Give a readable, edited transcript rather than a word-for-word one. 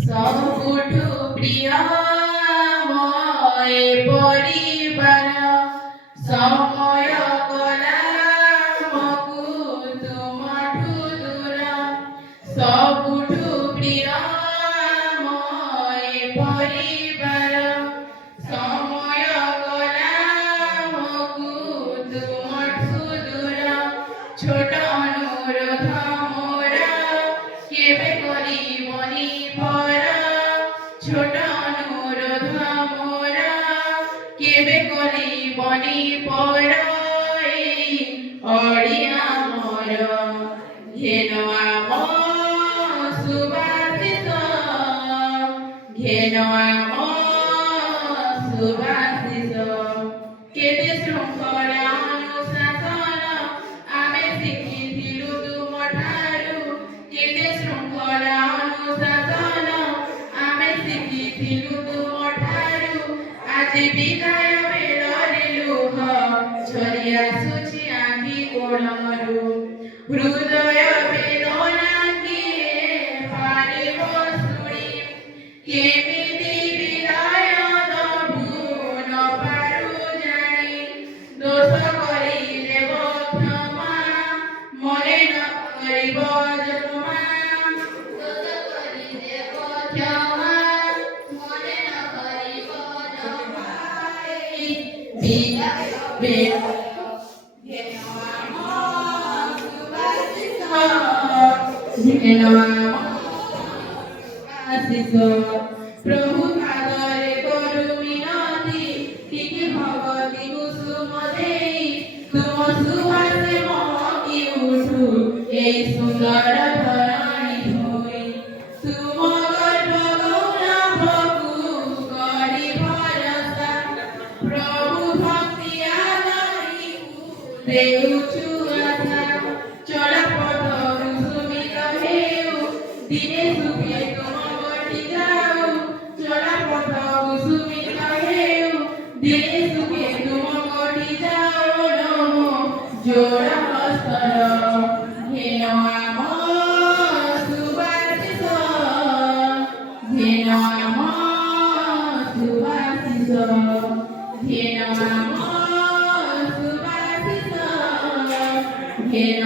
ସବୁଠୁ ପ୍ରିୟ ମୋ ପରିବାର ସମୟ ଗଲା ମକୁ ତୁମଠୁ ଦୂର ସବୁଠୁ ପ୍ରିୟ ମୋ ପରିବାର ସମୟ ଗଲା ମକୁ ତୁମଠୁ ଦୂର ଛୋଟ ଅନୁରୋଧ ମୋର କେବେ କରିବନି ପର ছোট অনুরোধ মোর কেবে করিবনি পর এই অড়িয়া মোর ঘেন আম সুবাসিত ঘেন আম সুবাসিত কেতে শৃঙ্খলা অনুশাসন আমি শিখিଥିଲୁ ତୁମଠାରୁ କେତେ ଶୃଙ୍ଖଳା ଅନୁଶାସନ ଆମେ ଶିଖିଥିଲୁ ତୁମଠାରୁ ଆଜି ବିଦାୟ ବେଳରେ ଲୁହ ଝରି ଆସୁଛି ଆଖି କୋଣରୁ ହୃଦୟ ବେଦନା କିଏ ପାରିବ ଶୁଣି କେମିତି ବିଦାୟ ଦବୁ ନ ପାରୁ ଜାଣି ଦୋଷ କରିଦେବ କ୍ଷମା ମନେ ନ କରିବ ଜମା ଦୋଷ କରିଦେବ କ୍ଷମା ମନେ ନ କରିବ ଜମା ବିଦାୟ ବେଳ ଘେନ ଆମ ସୁବାସିତ ଘେନ ଆମ ସୁବାସିତ ପ୍ରଭୁ ପାଦରେ କରୁ ମିନତି ଟିକେ ଭଗତି କୁସୁମ ଦେଇ ତୁମ ସୁବାସେ ମହକି ଉଠୁ এই সুন্দর ধরণী ধুই তুম গর্ভ গৌরবকু করি ভরসা প্রভু ভক্তি আদরিকু দেউছু আশা চলপথ কুসুমিত হেউ দিনে সুখে তুম গতি যাও চলপথ কুসুমিত হেউ দিনে সুখে তুম গতি যাও নম জোড় হস্তর ঘেন আম সুবাসিত ঘেন আম সুবাসিত ঘেন আম সুবাসিত ঘেন